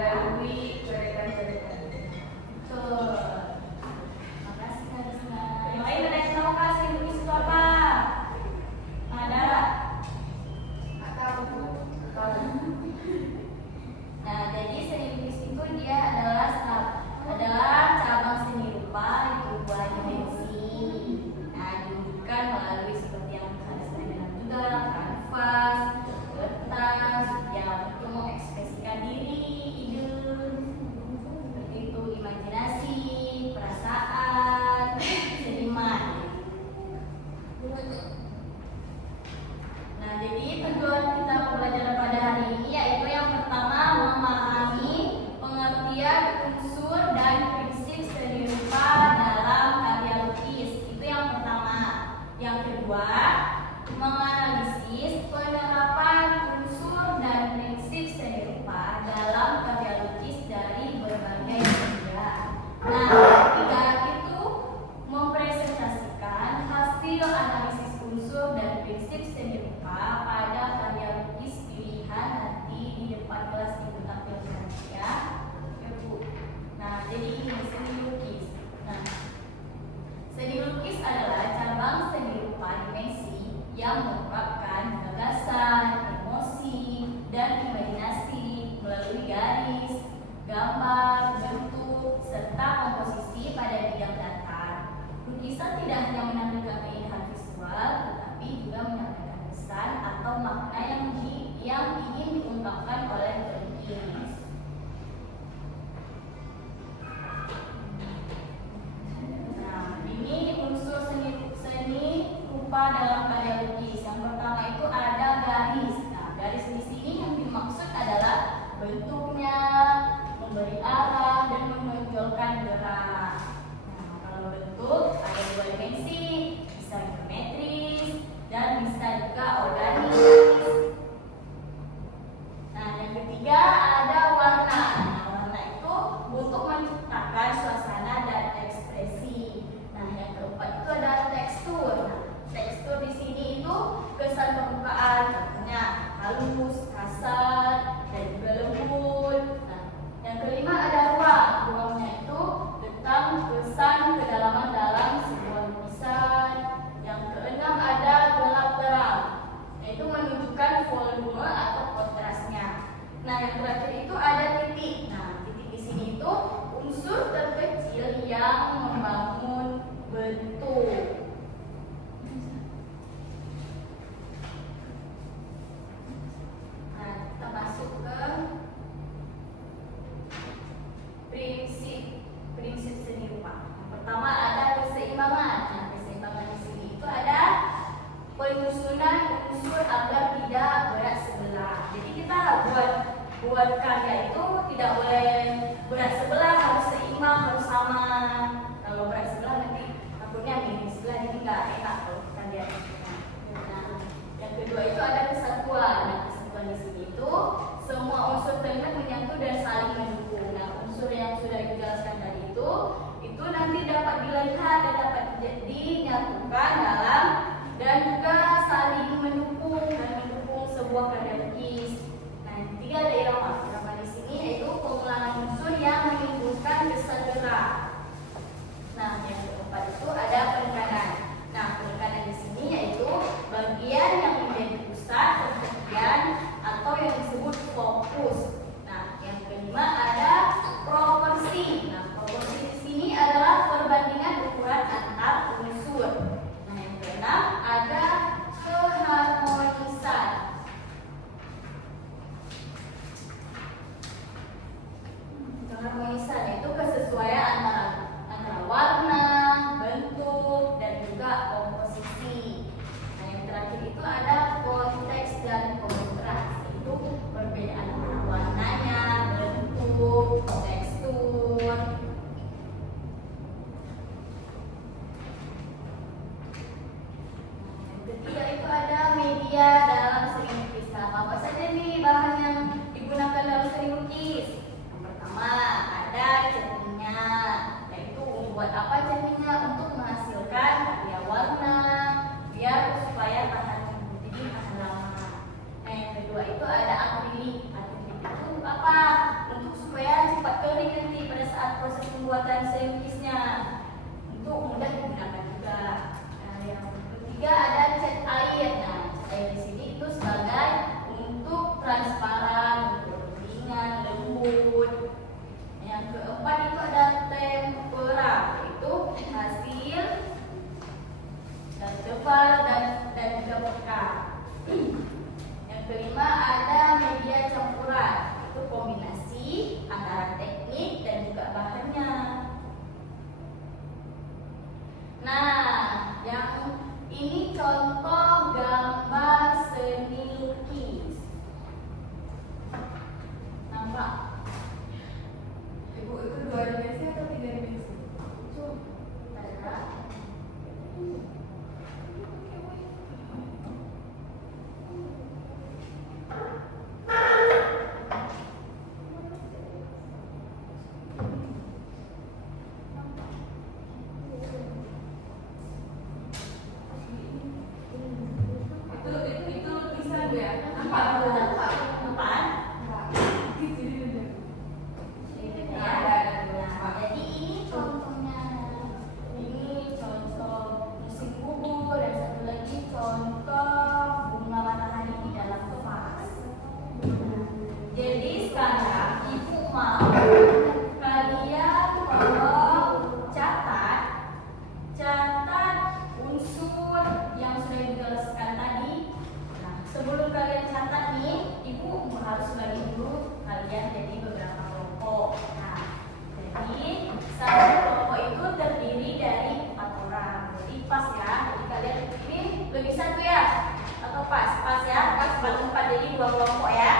melalui coretan-coretan. Betul. Makasih Kak Rizna. Yang lain ada yang tahu Kak seni lukis itu apa? Ada? Nah, jadi seni lukis itu dia adalah cabang seni rupa yang berubah dimensi. Nah, diwujudkan melalui seperti yang Kak Rizna bilang juga, kanvas, kertas, yang untuk mengekspresikan diri, ide, seperti itu, imajinasi, perasaan, seniman. Nah, jadi tujuan kita pembelajaran pada hari ini yaitu yang pertama memahami pengertian unsur dan prinsip seni rupa dalam karya lukis. Itu yang pertama. Yang kedua, menganalisis penerapan unsur dan prinsip seni rupa dalam karya lukis dari berbagai media. Nah, yang ketiga itu mempresentasikan hasil analisis unsur dan prinsip seni rupa pada karya lukis pilihan nanti di depan kelas Ibu tampilkan ya. Bu. Nah, jadi ini seni lukis. Nah, seni lukis adalah cabang seni rupa dimensi yang mengungkapkan gagasan, emosi, dan imajinasi melalui garis, gambar, bentuk, serta komposisi pada bidang datar. Lukisan tidak hanya menampilkan keindahan visual, tetapi juga menyampaikan pesan atau makna yang ingin diungkapkan oleh pelukis. Nah, ini unsur seni rupa dalam karya lukis. Yang pertama itu ada garis. Nah, garis di sini yang dimaksud adalah bentuknya, memberi arah, dan menonjolkan gerak. Nah, kalau bentuk ada dua dimensi, bisa geometris dan bisa juga organis. Nah, yang ketiga ada warna. Nah, warna itu untuk menciptakan suasana dan ekspresi. Nah, yang keempat itu ada tekstur. Nah, tekstur di sini itu kesan permukaan, contohnya halus, kasar, dan juga lembut. Nah, yang kelima ada ruang. Ruangnya itu tentang kesan kedalaman dalam sebuah lukisan. Yang keenam ada gelap terang, yaitu menunjukkan volume atau kontrasnya. Nah, yang terakhir itu ada titik. Nah, titik di sini itu unsur terkecil yang membangun bentuk. Nah, kita masuk ke prinsip seni rupa. Yang pertama ada keseimbangan. Nah, keseimbangan di sini itu ada penyusunan unsur agar tidak berat sebelah. Jadi kita buat karya itu tidak boleh berat sebelah, harus seimbang, harus sama. Kalau berat sebelah nanti takutnya miring sebelah, jadi nggak enak kalau kita lihat. Nah, yang kedua itu ada kesatuan. Nah, kesatuan di sini itu semua unsur terlibat menyatu dan saling mendukung. Nah, unsur yang sudah dijelaskan tadi itu nanti dapat dilihat dan dapat dinyatukan dalam dan juga saling mendukung sebuah karya lukis. Nah, yang ketiga ada irama di sini yaitu pengulangan unsur yang menimbulkan kesan gerak. Nah, yang keempat itu ada penekanan. Nah, penekanan di sini yaitu bagian yang menjadi pusat perhatian atau yang disebut fokus. Nah, yang mau kalian tolong catat unsur yang sudah dijelaskan tadi. Nah, sebelum kalian catat nih, Ibu harus bagi dulu kalian jadi beberapa kelompok. Nah, jadi satu kelompok itu terdiri dari 4 orang. Jadi pas ya. Jadi kalian ini lebih satu ya, atau pas ya, pas 4 jadi 2 kelompok ya.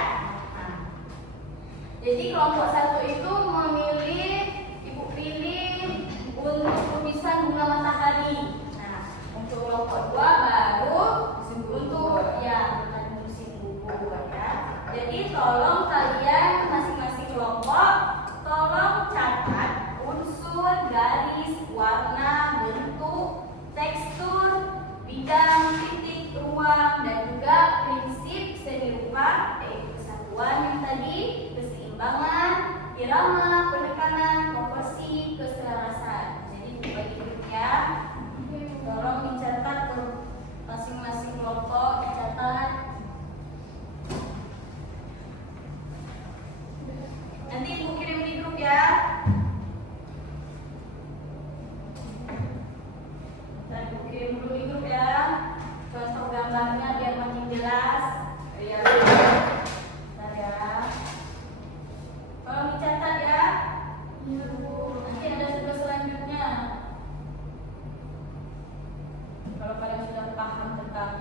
Nah, jadi kelompok satu itu memilih, Ibu pilih untuk tulisan bunga matahari. Nah, untuk kelompok 2 baru untuk ya musim buku ya. Jadi tolong kalian masing-masing kelompok tolong catat unsur, garis, warna, bentuk, tekstur, bidang, titik, ruang, dan juga prinsip seni rupa, yaitu kesatuan yang tadi, keseimbangan, irama, penekanan, proporsi, keselarasan. Jadi bagi grup ya, tolong dicatat ke masing-masing kelompok, dicatat. Nanti Ibu kirim di grup ya. Dan Ibu kirim dulu di grup ya. Contoh gambarnya biar makin jelas. Iya. Bentar ya. Tolong dicatat ya. Iya, Bu. Nanti ada tugas selanjutnya. Kalau kalian sudah paham tentang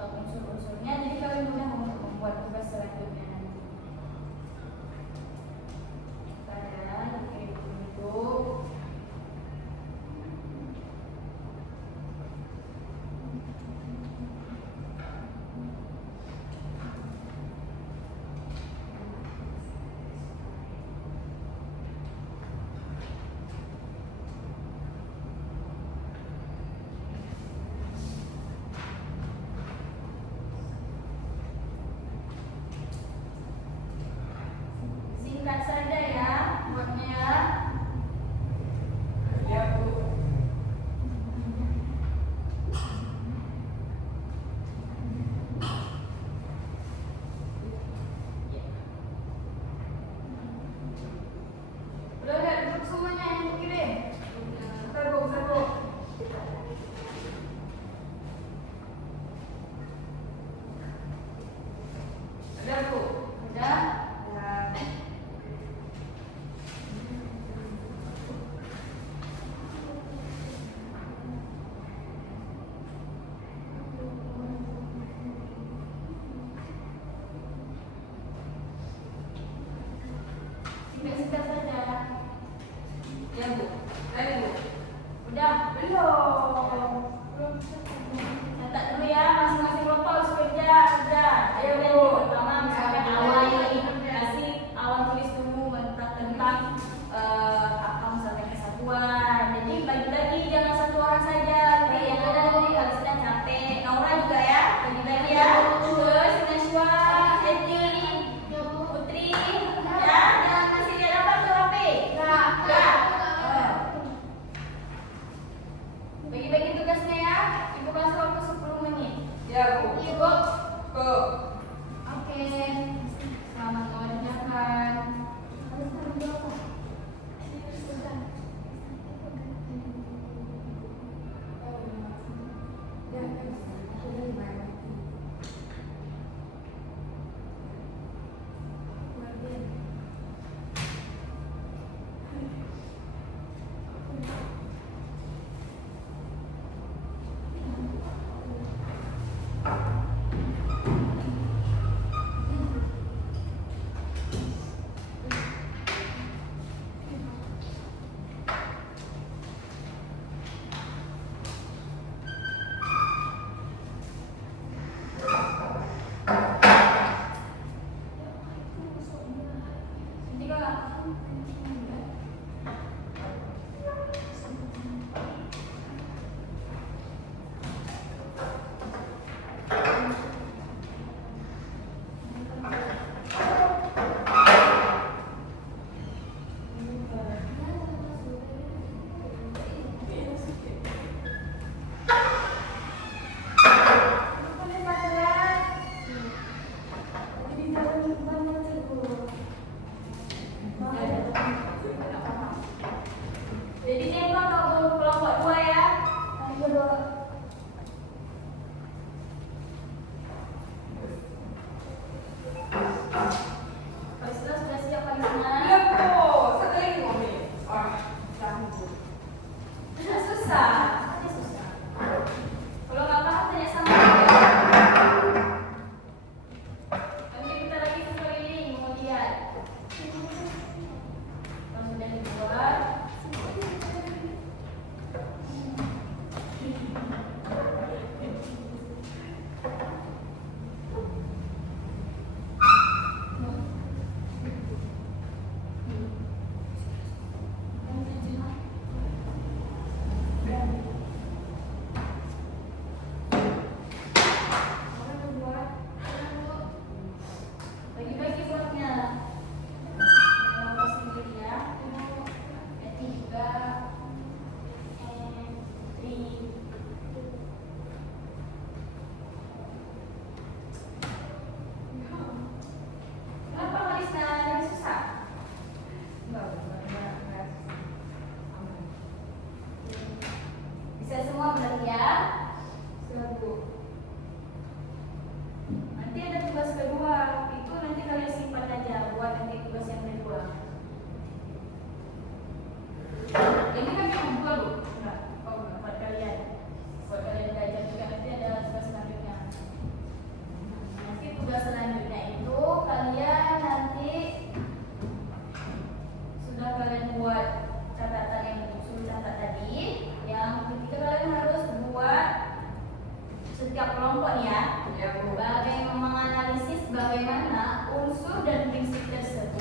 unsur-unsurnya, jadi kalian mudah untuk membuat tugas selanjutnya nanti. Saya kirim dulu. Singkat saja ya buatnya. Ya, Bu. Udah ada grup semuanya yang dikirim. Bentar, Bu. Ada, Bu. Ada. Singkat saja. Ya, Bu. Ayo, Bu. Udah? Belum. Catat dulu ya, masing-masing kelompok harus kerja. Ayo, Bu. Pertama misalkan awal kasih awal tulis dulu tentang apa misalnya kesatuan. Jadi bagi-bagi, jangan satu orang saja. Nanti yang ada nanti harusnya capek. Naura juga ya, bagi-bagi ya. Terus Najwa, Edi, Putri, ya, jangan kasih lihat apa tuh HP.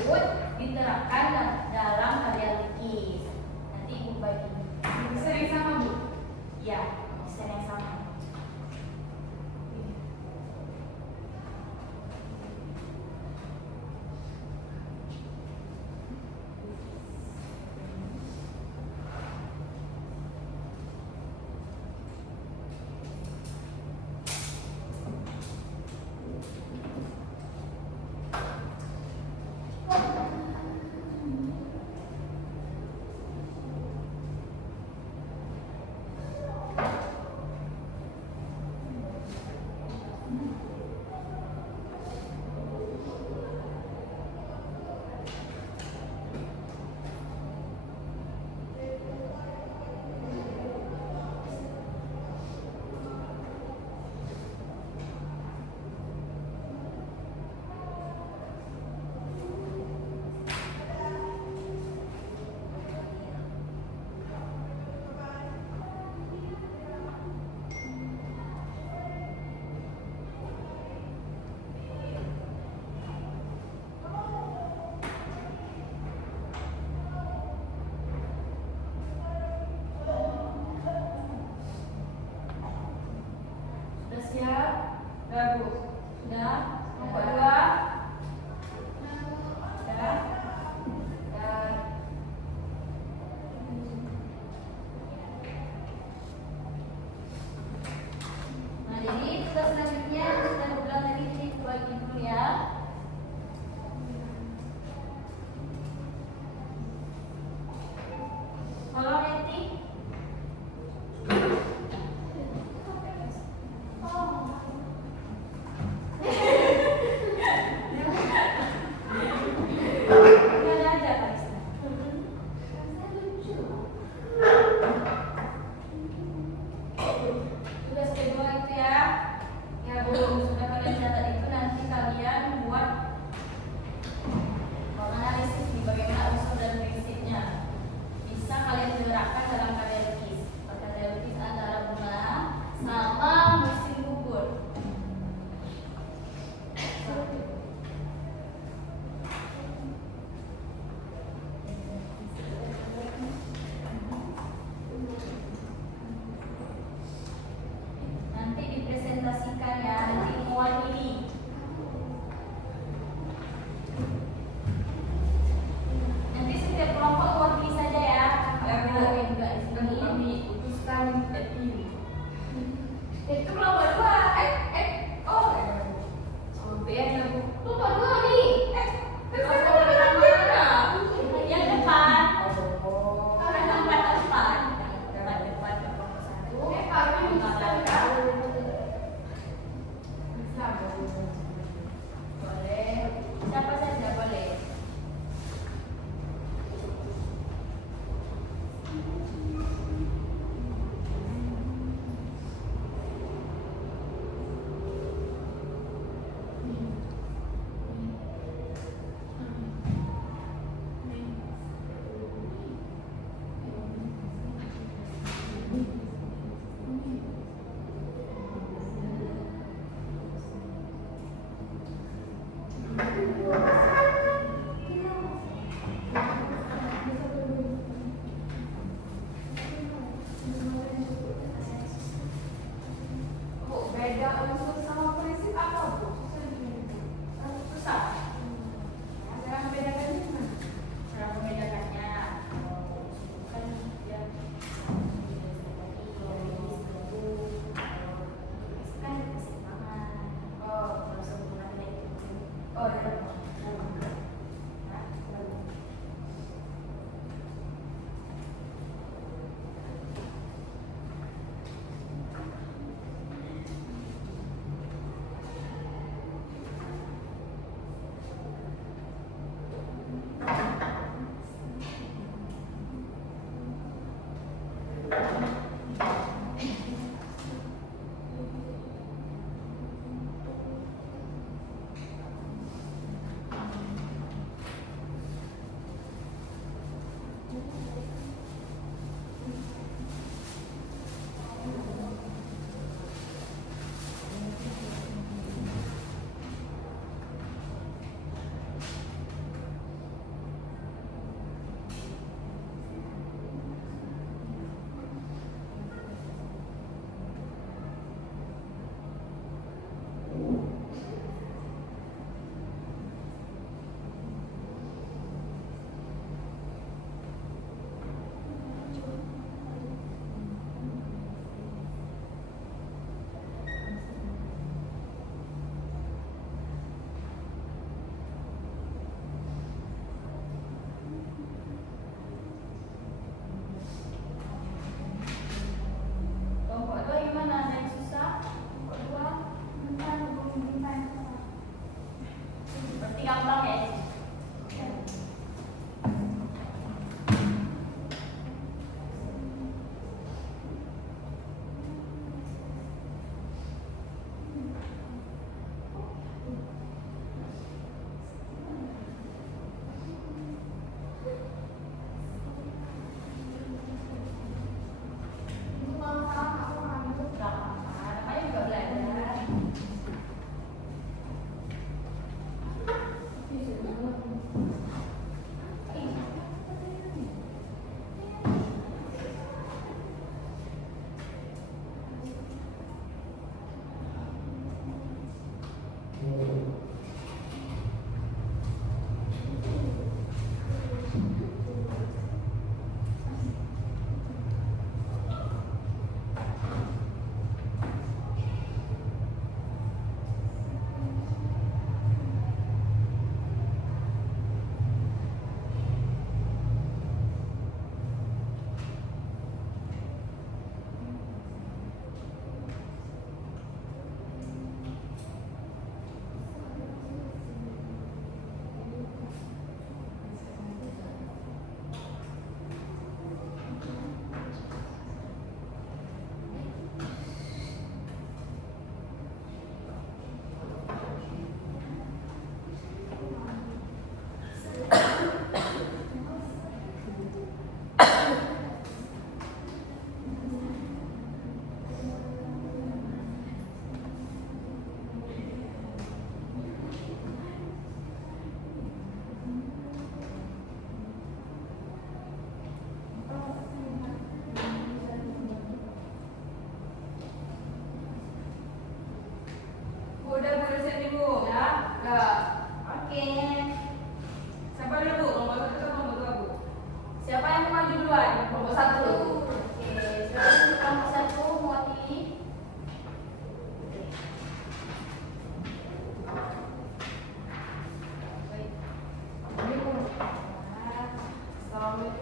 tersebut diterapkan dalam karya lukis. Nanti Ibu bagi. Desain yang sama, Bu. Ya, desain yang sama.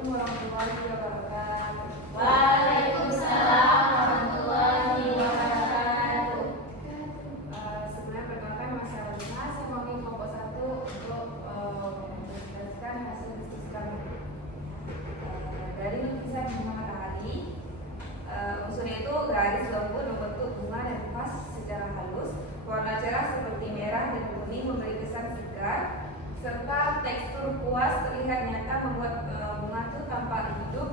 warahmatullahi wabarakatuh. Waalaikumsalam warahmatullahi wabarakatuh. Sebenarnya perkenalkan Mas Alina, saya mau kelompok 1 untuk menjelaskan hasil diskusi kami. Dari lukisan bunga matahari, unsurnya itu garis lembut membentuk bunga dan pas secara halus, warna cerah seperti merah dan kuning memberi kesan segar, serta tekstur puas terlihat nyata membuat bunga itu tampak hidup,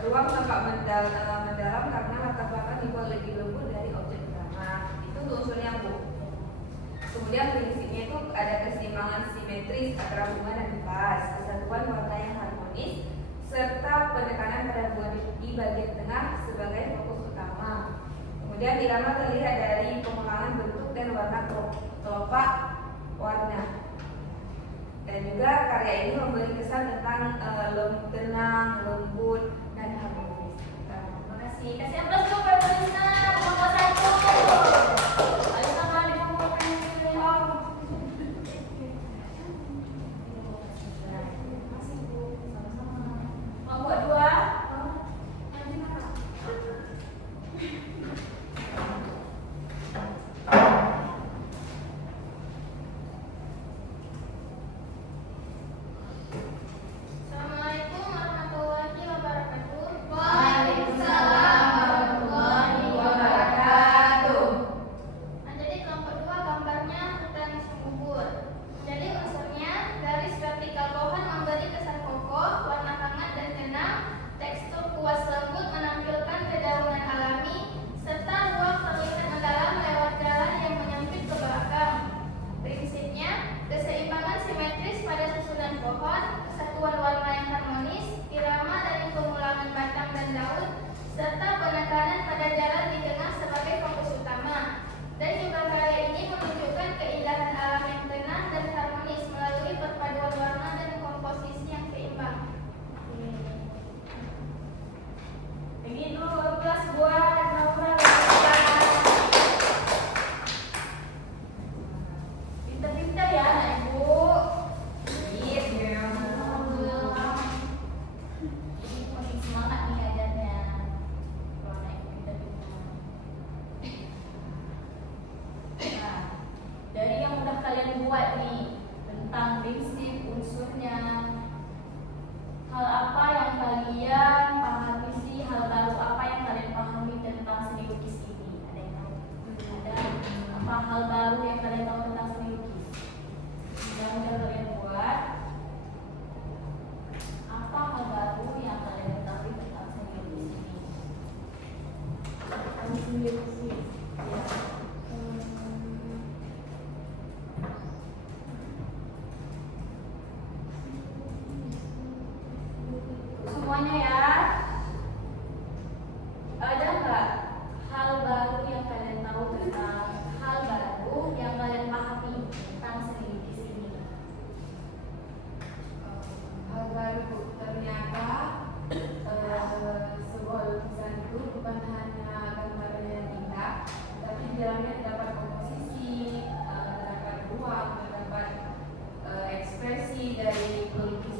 ruang tampak mendalam karena latar belakang dibuat lebih lembut dari objek utama. Itu untuk unsurnya, Bu. Kemudian prinsipnya itu ada keseimbangan simetris antara bunga dan vas, kesatuan warna yang harmonis, serta penekanan pada buah di bagian tengah sebagai fokus utama. Kemudian irama terlihat dari pengulangan bentuk dan warna kelopak warna. Dan juga karya ini memberi kesan tentang tenang, lembut, dan harmonis. Terima kasih. Kasih aplaus dulu buat Alisa, kelompok 1. Alisa mau di kelompok ini. Masih, Bu. Sama-sama. Kelompok 2. Assalamualaikum warahmatullahi wabarakatuh. Waalaikumsalam warahmatullahi wabarakatuh. Nah, jadi kelompok 2 gambarnya hutan subur. Jadi unsurnya garis vertikal pohon memberi kesan kokoh, warna hangat dan tenang, tekstur kuas lembut menampilkan dedaunan alami, serta ruang terlihat mendalam lewat jalan yang menyempit ke belakang. Prinsipnya, keseimbangan simetris pada susunan pohon, kesatuan warna yang harmonis, irama dari pengulangan batang dan daun, serta penekanan pada jalan di tengah sebagai fokus utama. Dan juga karya ini menunjukkan keindahan alam yang tenang dan harmonis melalui perpaduan warna dan komposisi yang seimbang. Ini dulu kelas buat Naura. Pintar-pintar ya anak ibu. Iya. Ini makin semangat nih ajarnya. Kalau anak ibu pintar-pintar. Nah, dari yang udah kalian buat nih tentang prinsip unsurnya, hal apa yang kalian pahami sih, hal baru apa yang kalian pahami tentang seni lukis ini? Ada yang tahu? Ada apa hal baru yang kalian tahu tentang seni lukis yang udah kalian buat? Apa hal baru yang kalian ketahui tentang seni lukis ini? Seni lukis, ya. Semuanya ya. Ada nggak hal baru yang kalian tahu tentang hal baru yang kalian pahami tentang seni lukis ini? Hal baru, ternyata sebuah lukisan itu bukan hanya gambarnya yang indah, tapi di dalamnya terdapat komposisi, terdapat ruang, terdapat ekspresi dari pelukis